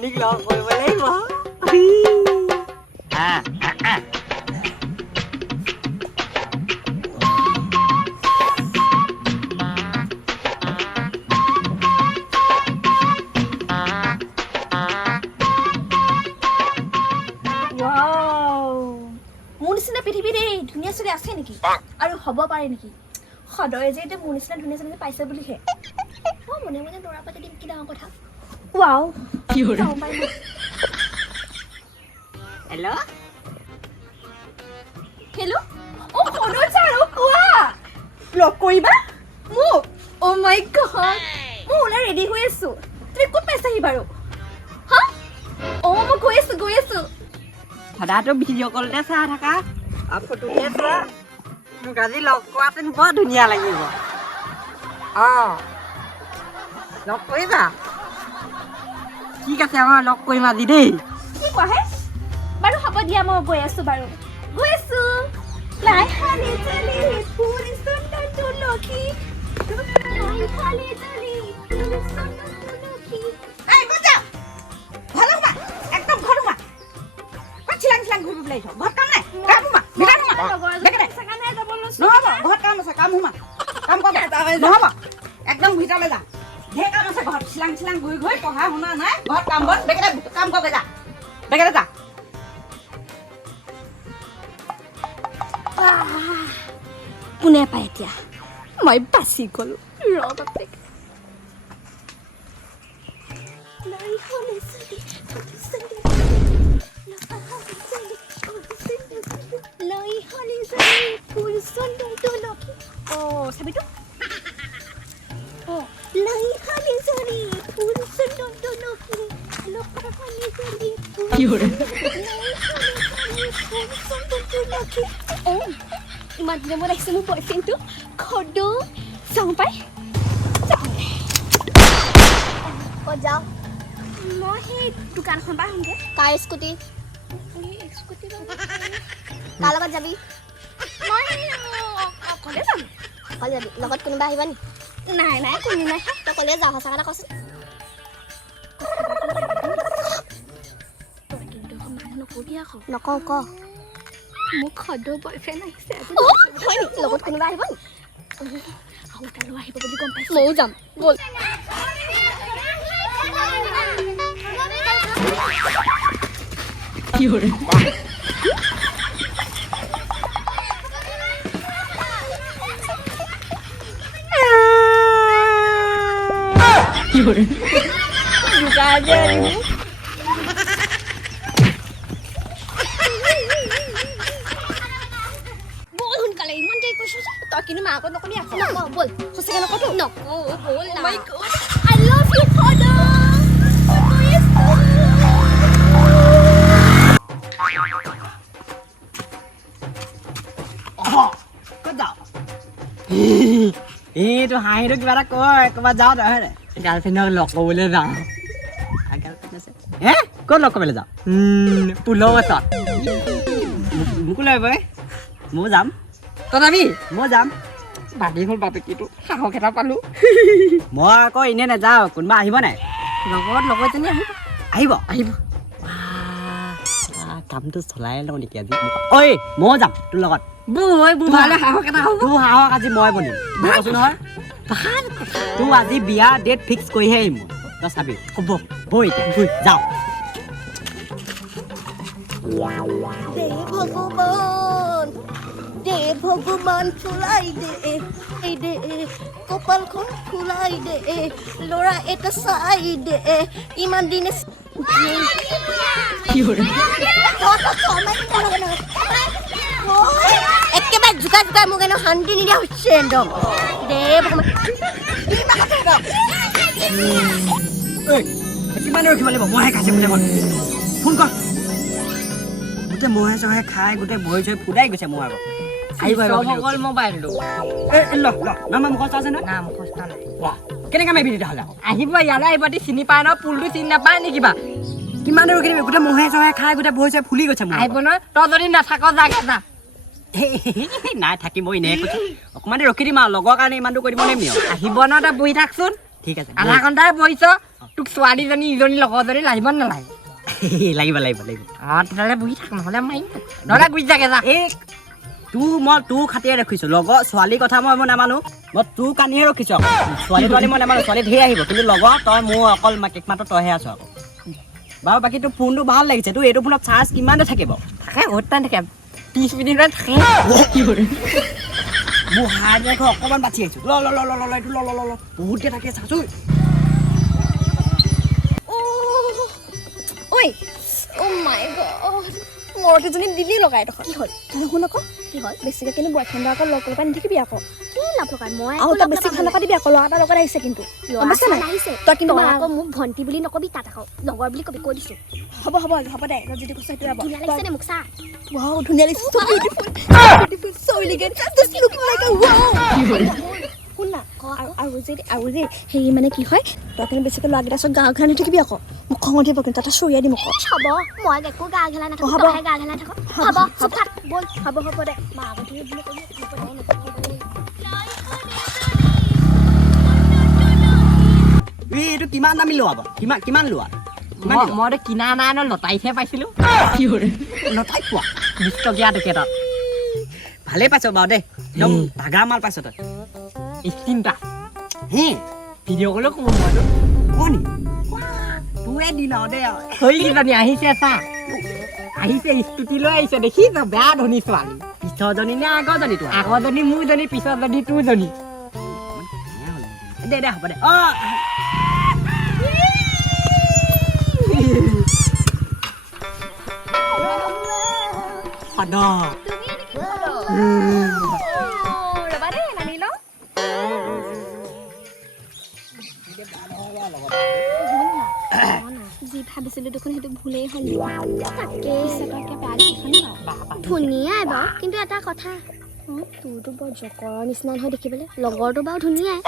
মনিক লগ কৰিব লাগিব মোৰ নিচিনা পৃথিৱীত এই ধুনীয়া ছোৱালী আছে নেকি আৰু হ'ব পাৰে নেকি সদৰে যে এতিয়া মোৰ নিচিনা ধুনীয়া ছোৱালী পাইছে বুলিহে মই মনে মনে দৌৰা পাতি দিম কি ডাঙৰ কথা ৱাও হেল্ল' হেল্ল' অ সদৰ ছাৰ কোৱা লগ কৰিবা মোক অ' মাই গড মই ওলাই ৰেডি হৈ আছো তুমি ক'ত পাইছাহি বাৰু হা অ' মই গৈ আছো সদায়তো ভিডিঅ' কলতে চাই থাকা আৰু ফটোকে চোৱা মোক আজি লগ কৰাহেঁতেন বৰ ধুনীয়া লাগিব অঁ লগ কৰিবা ঠিক আছে আমাৰ লগ কৰিম আজি দেই কি কোৱা হে বাৰু হ'ব দিয়া মই গৈ আছো বাৰু গৈ আছো লাই খালি চলি ফুল সুন্দৰ তুলসী লাই খালি চলি ফুল সুন্দৰ তুলসী এই গৈ যা ভালো মা একদম ঘৰ মা চিলাং ঘূৰি পেলাই ঘৰত কাম নাই কাম মা বেকাৰে সেখানে যাব লৈছো নহ'ব ঘৰত কাম আছে কাম হুমা কাম কৰ নহ'ব একদম ভিতৰলৈ যা ঢেৰ কাম আছে ঘৰত চিলাং ঘূৰি পঢ়া শুনা নাই ঘৰত কাম বন বেকাৰে কাম কৰগে যা বেকাৰে যা কোনে পায় এতিয়া মই বাচি গ'লো ৰবাপেক ফুল সুন্দৰ তুলসী অ' চাবিটো লাই খালি চলি ফুল সুন্দৰ তুলসী ইমান দিনে মই আহিছে মোৰ বয়ফ্ৰেণ্ডটো খদো যাওঁ পাই যাওঁ মই সেই দোকানখন পৰা আহোঁগৈ কাৰ স্কুটি কাৰ লগত যাবি মই অকলে যাম অকলে যাবি লগত কোনোবা আহিব নি নাই কোনো নাই তই ক'লে যাওঁ সঁচা কথা কচোন নকওঁ ক মোক সদৌ বয়ফ্ৰেণ্ড আহিছে লগত কোনোবা আহিব নি আহিব বুলি গম পাইছোঁ ময়ো যাম ব'ল কি হ'ল সোনকালে ইমান দেৰি কৈছোঁ যে তই কিন্তু মাৰ আগত নকবি আকৌ নকওঁ ব'ল সঁচাকৈ নকওঁ নকওঁ ব'ল না I love you father এইটো হাঁহিটো কিবা এটা কয় ক'ৰবাত যাওঁ তই হয় নাই গাৰ্লফ্ৰেণ্ডক লগ কৰিবলৈ যাওঁ গাৰ্লফ্ৰেণ্ড আছে হে ক'ত লগ কৰিবলৈ যাওঁ পুলৰ ওচৰত মোকো লৈ আহিব ময়ো যাম তথাপি মই যাম বাকী হ'ল বাপেকীটো সাহস এটা পালোঁ মই আকৌ এনেই নাযাওঁ কোনোবা আহিব নাই লগত এজনী আহিব কামটো চলাই লওঁ নেকি আজি ঐ ময়ো যাম তোৰ লগত সাহস এটা হ'ব তোৰ সাহস আজি মই বনিম মই কৈছোঁ নহয় তোৰ আজি বিয়া ডেট ফিক্স কৰিহে আহিম মই তই চাবি হ'ব বৈ এতিয়া যাওঁ দে ভগৱান ফুলাই দে কপালখন ফুলাই দে ল'ৰা এটা চাই দে ইমান দিনে একেবাৰে জোকাই মোক এনেও শান্তি নিদিয়া হৈছে একদম দে কিমান ৰখিব লাগিব মহে খাইছে বোলে ফোন কৰ গোটেই মহে চহে খাই গোটেই ভৰি চৰি ফুটাই গৈছে মোৰ আগত আহিব মোবাইলটো নামা মুখস্থ আছে নহয় মুখস্থ নাই কেনেকৈ মাৰিবি তেতিয়াহ'লে আহিব ইয়ালৈ আহিব চিনি পায় ন পুলটো চিনি নাপায় নে কিবা কিমান ৰখি দিবি গোটেই মহে চহে খাই গোটেই ভৰি চৰি ফুলি গৈছে আহিব নহয় তই যদি নাথাক জাগে যা নাই থাকিম মই এনেই কৈছোঁ অকণমান ৰখি দিম আৰু লগৰ কাৰণে ইমানটো কৰি দিব নোৱাৰিম আহিব ন তই বহি থাকচোন ঠিক আছে আধা ঘণ্টাই বহিছ তোক ছোৱালীজনী ইজনী লগৰজনী লাগিব নালাগে লাগিব লাগিব লাগিব তেতিয়াহ'লে বহি থাক নহ'লে মাৰিম নহ'লে গুচি যাগে যা এই তোৰ খাতিয়ে ৰাখিছোঁ লগৰ ছোৱালীৰ কথা মই নামানো মই তোৰ কানিহে ৰখিছোঁ আকৌ ছোৱালী মই নামানো ছোৱালী ধেৰ আহিব কিন্তু লগৰ তই মোৰ অকল একমাত্ৰ তইহে আছ আকৌ বাৰু বাকী তোৰ ফোনটো ভাল লাগিছে তোৰ এইটো ফোনত চাৰ্জ কিমানটা থাকিব থাকে বহুত টাইম থাকে 30 মিনিটমান থাকে মোৰ হাৰ্ড ৰেট অকণমান বাচি আহিছোঁ এইটো ল বহুতকে থাকে চাচোন ঐ অ' মাই গড মৰকেইজনী দিলি লগাই দেখোন কি হ'ল শুন আকৌ কি হ'ল বেছিকৈ কিন্তু বয়ফ্ৰেণ্ডৰ আকৌ লগ লগাই নিথাকিবি আকৌ কি লগ লগাই মই আৰু তই বেছি ভাল নাপাতিবি আকৌ ল'ৰা এটা লগত আহিছে কিন্তু আহিছে তই কিন্তু আকৌ মোক ভণ্টি বুলি নকবি তাত আকৌ লগৰ বুলি কবি কৈ দিছোঁ হ'ব দে তই যদি কৈছ সেইটো হ'ব ধুনীয়া লাগিছে নে মোক চা ৱাও ধুনীয়া লাগিছে so beautiful so elegant just looking like a wow শুন না আৰু যে হেৰি মানে কি হয় তই কিন্তু বেছিকৈ ল'ৰাকেইটা চব গা ঘৰা নাথাকিবি আকৌ মোক খং উঠিব কিন্তু তাতে চৰিয়াই দিম আকৌ হ'ব মই একো গা ঘেলা নাথাকোঁ তইহে গা ঘেলা থাক হ'ব চুপ থাক ব'ল হ'ব দে মা আগতে বুলি ক'বি এইটো কিমান দামী লোৱা বাৰু কিমান লোৱা মইতো কিনা নাই ন লতাইতহে পাইছিলোঁ লতাই পোৱা 20 টকীয়া টিকেটত ভালেই পাইছ বাৰু দেই একদম ভাগা মাল পাইছ তই স্ক্ৰীনটা হে ভিডিঅ' কলো ক'ব মইতো কনি তোৰে দিন আৰু দেই সেইকেইজনী আহিছে চা আহিছে স্কুটি লৈ আহিছে দেখিছ বেয়া ধনী ছোৱালী পিছৰজনী নে আগৰজনী তোৰ আগৰজনী মোৰজনী পিছৰজনী তোৰজনী দে হ'ব দে যি ভাবিছিলোঁ দেখোন সেইটো ভুলেই হ'ল তাকে ধুনীয়াই বাৰু কিন্তু এটা কথা তোৰতো বৰ জকৰৰ নিচিনা নহয় দেখিবলৈ লগৰটো বাৰু ধুনীয়াই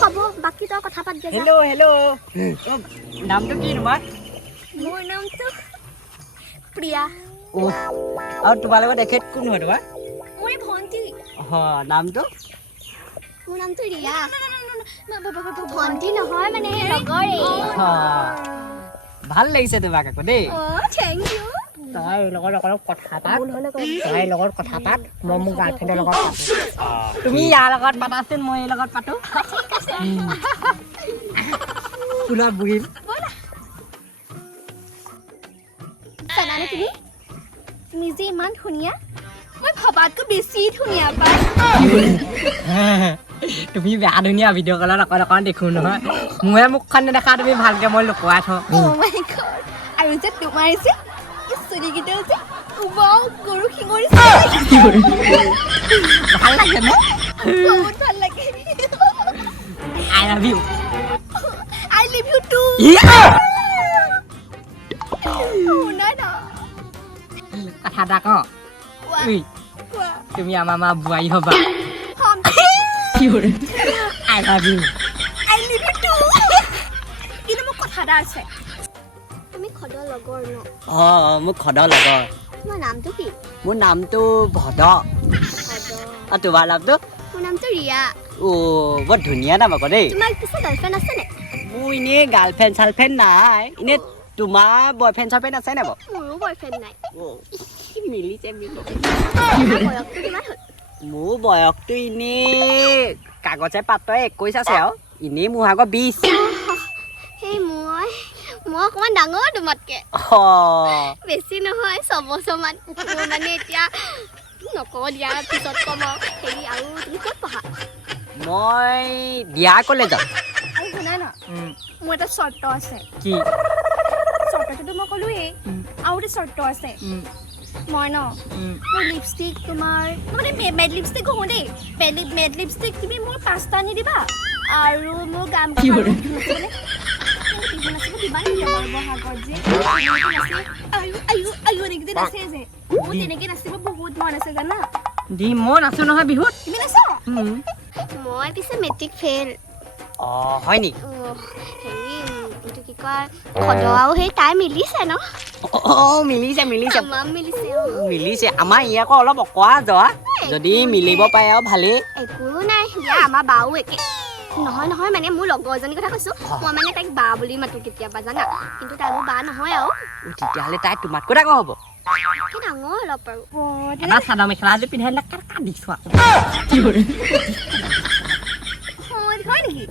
হ'ব বাকী তই কথা পাত দিয়া হেল্ল' নামটো কি তোমাৰ মোৰ নামটো প্ৰিয়া আৰু তোমাৰ লগত এখেত কোন হয় তোমাৰ মোৰ ভণ্টি নামটো মোৰ নামটো ৰিয়া ভণ্টি নহয় মানে লগৰে ভাল লাগিছে তোমাক আকৌ দেই থেংক ইউ তাইৰ লগত অলপ কথা পাত তাইৰ লগত কথা পাত মই মোৰ গাৰ্লফ্ৰেণ্ডৰ লগত পাতো তুমি ইয়াৰ লগত পাতাচোন মই এই লগত পাতো তোলা বহিম জানানে তুমি যে ইমান ধুনীয়া মই ভবাতকৈ বেছি ধুনীয়া পাই তুমি বেয়া ধুনীয়া ভিডিঅ' কলত অকণ দেখোঁ নহয় মোৰে মুখখন নেদেখা তুমি ভালকৈ মই লুকুৱাই থওঁ আৰু যে তোমাৰ যে চুলিকেইটা যে গৰু শিঙৰি ভাল লাগে ন বহুত ভাল লাগে I love you I love you too শুনা ন কথা এটা কওঁ তুমি আমাৰ মা বোৱাৰী হ'বা I love you I love you too কিন্তু মোৰ কথা এটা আছে তুমি খদৰ লগৰ ন মোৰ খদৰ লগৰ তোমাৰ নামটো কি মোৰ নামটো ভদ আৰু তোমাৰ নামটো মোৰ নামটো ৰিয়া বৰ ধুনীয়া নাম আকৌ দেই তোমাৰ পিছে গাৰ্লফ্ৰেণ্ড আছে নে মোৰ এনেই গাৰ্লফ্ৰেণ্ড চাৰ্লফ্ৰেণ্ড নাই এনেই তোমাৰ বয়ফ্ৰেণ্ড চাৰ্লফ্ৰেণ্ড আছে নে বাৰু মোৰো বয়ফ্ৰেণ্ড নাই মিলিছে বয়সটো কিমান হ'ল মোৰ বয়সটো এনেই কাগজে পাত্ৰ 21 আছে আৰু এনেই মোৰ আগত 20 সেই মই অকণমান ডাঙৰ তোমাতকৈ বেছি নহয় 6 বছৰমান মোৰ মানে এতিয়া নকওঁ দিয়া পিছত ক'ম হেৰি আৰু তুমি ক'ত পঢ়া মই বিয়া কলেজত আৰু শুনা ন মোৰ এটা চৰ্ত আছে কি চৰ্তটোতো মই ক'লোৱেই আৰু এটা চৰ্ত আছে মই ন মোৰ লিপষ্টিক তোমাৰ মানে মেড লিপষ্টিক ঘঁহো দেই মেড লিপষ্টিক তুমি মোৰ 5টা আনি দিবা আৰু মোৰ গান দিবা নেকি বহাগত যে এনেকৈ নাচে যে মোৰ তেনেকৈ নাচিব বহুত মন আছে জানা দি মই নাচো নহয় বিহুত তুমি নাচা মই পিছে মেট্ৰিক ফেইল হয় নেকি হেৰি এইটো কি কয় খদৰাও সেই তাই মিলিছে ন মিলিছে মিলিছে মিলিছে আমাৰ ই আকৌ অলপ অকৰা যোৱা যদি মিলিব পাৰে আৰু ভালেই একো নাই দিয়া আমাৰ বাও একে নহয় নহয় মানে মোৰ লগৰ এজনীৰ কথা কৈছো মই মানে তাইক বা বুলি মাতো কেতিয়াবা জানা কিন্তু তাই মোৰ বা নহয় আৰু তেতিয়াহ'লে তাই তোমাতকৈ ডাঙৰ হ'ব কি ডাঙৰ অলপ আৰু এটা চাদৰ মেখেলা আজি পিন্ধাই দিলে কাৰ দিছো হয় নেকি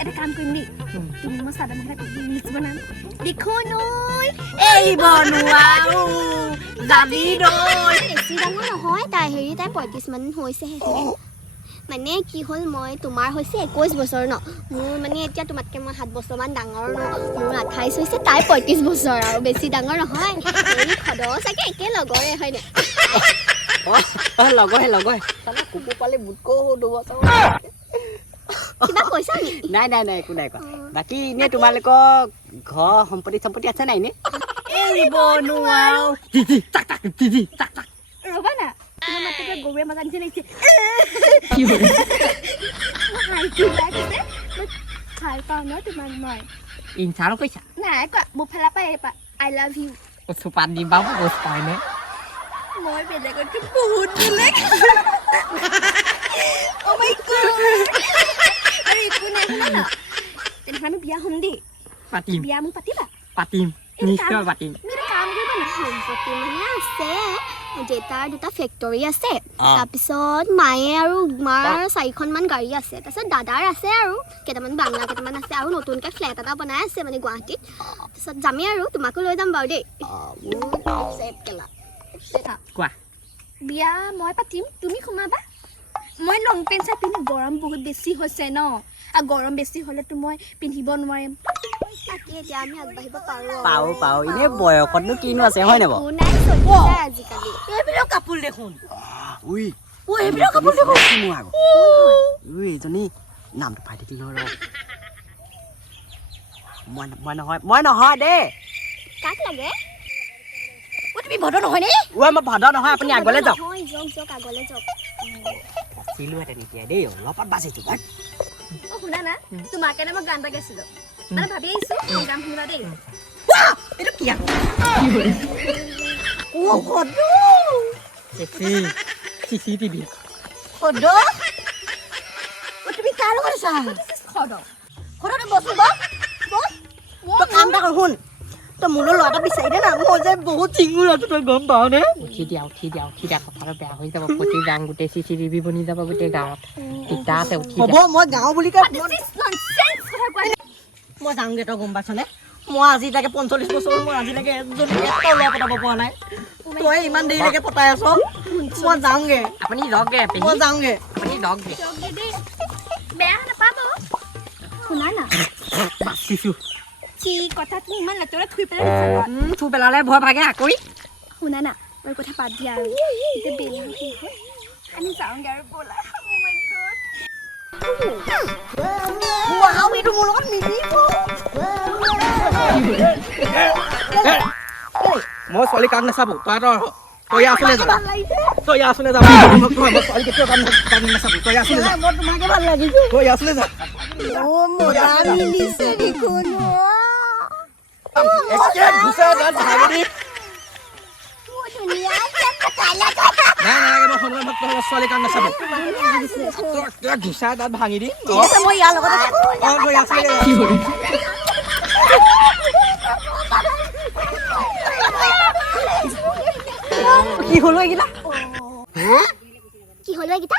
এটা কাম কৰিম দেই তুমি মই চাদৰ মেখেলা নিচ বনাম দেখো নৈ এৰিব নোৱাৰো যাবি নৈ বেছি ডাঙৰ নহয় তাই হেৰি তাই 35 মান হৈছেহে মানে কি হ'ল মই তোমাৰ হৈছে 21 বছৰ ন মোৰ মানে এতিয়া তোমাতকৈ মই 7 বছৰমান ডাঙৰ ন মোৰ 28 হৈছে তাই 35 বছৰ আৰু বেছি ডাঙৰ নহয় এই খদ চাগে একে লগৰে হয়নে লগৰ চালা কুকুৰ পালে বুটকো দুবছৰ কিবা কৈছা নেকি নাই একো নাই কোৱা বাকী এনে তোমালোকৰ ঘৰ সম্পত্তি আছে নাই নে এৰিব নোৱাৰো ৰ'বা না তোমাৰ মাতটো গৰুৱে মজা নিচিনা লাগিছে ভাল পাওঁ ন তোমাক মই ইনচাৰো কৈছা নাই কোৱা মোৰ ফালৰ পৰা এপা আই লাভ ইউ চুপাত দি বাৰু বস পাই নে মই বেলেগতকৈ বহুত বেলেগ অ' মাই গড আৰু একো নাই শুনা না তেনেহ'লে আমি বিয়া হ'ম দেই পাতিম বিয়া মোক পাতিবা নিশ্চয় পাতিম তুমি কাম কৰিবা না সম্পত্তি মানে আছে দেউতাৰ 2টা ফেক্টৰী আছে তাৰপিছত মায়ে আৰু মাৰ 4খনমান গাড়ী আছে তাৰপিছত দাদাৰ আছে আৰু কেইটামান বাংলা কেইটামান আছে আৰু নতুনকৈ ফ্লেট এটা বনাই আছে মানে গুৱাহাটীত তাৰপিছত যামেই আৰু তোমাকো লৈ যাম বাৰু দেই কোৱা বিয়া মই পাতিম তুমি সোমাবা মই লং পেণ্ট চাৰ্ট পিন্ধি গৰম বহুত বেছি হৈছে ন আৰু গৰম বেছি হ'লেতো মই পিন্ধিব নোৱাৰিম তাকে এতিয়া আমি আগবাঢ়িব পাৰো এনে বয়সতনো কিনো আছে হয় নাই বাৰু আজিকালি এইবিলাক কাপোৰ দেখোন এইবিলাক কাপোৰ দেখোন মোৰ আগত এইজনী নামটো পাই থাকিল নহয় মই নহয় দেই কাক লাগে তুমি ভদ নহয় নে মই ভাদ নহয় আপুনি আগলৈ যাওক যাওক আগলৈ যাওক চিলোহেঁতেন এতিয়া দেই অলপত বাচিছো শুনা না তোমাৰ কাৰণে মই গান এটা গাইছিলো মানে ভাবি আহিছো গান শুনিবা দেই এইটো কি আকৌ CCTV তুমি কাৰ লগত আছা ঘৰতে বসো কাম এটা কৰ শুন তই মোলৈ ল'ৰা এটা বিচাৰি দে না মই যে বহুত চিঙুৰ আছো তই গম পাৱ নে উঠি দিয়া কথাটো বেয়া হৈ যাব প্ৰতি গান গোটেই CCTV বনি যাব গোটেই গাঁৱত তিতা আছে উঠি হ'ব মই গাঁও বুলি কয় মই যাওঁগে তই গম পাইছনে মই আজিলৈকে 45 বছৰ মই আজিলৈকে এজনী এটা ল'ৰা পতাব পৰা নাই তই ইমান দেৰিলৈকে পতাই আছ মই যাওঁগে আপুনি যাওঁগে মই যাওঁগে আপুনি যাওঁগে বেয়া নাপাব শুনা না বাচিছো কি কথা তুমি ইমান লেতেৰা থুই পেলাই থু পেলালে ভয় ভাগে আকৰি শুনা না মোৰ কথা পাত দিয়া আৰু এতিয়া বেলি শেষ হ'ল আমি যাওঁগে আৰু ব'লা এইটো মোৰ লগত মিলিব মই ছোৱালী কাক নাচাবো তই আছলে যা তই আছলে যা মই ছোৱালী কেতিয়াও কাক নাচাবো তই আছলে যা মই তোমাকে ভাল লাগিছে তই আছলে যা মজা মিলিছে দেখোন একে ঘুষা দাঁত ভাঙি দি নাই মই ছোৱালী কাক নাচাবো তই ঘুষা দাঁত ভাঙি দি মই ইয়াৰ লগত তই আছলে যা কি হলো এইকেইটা কি হলো এইকেইটা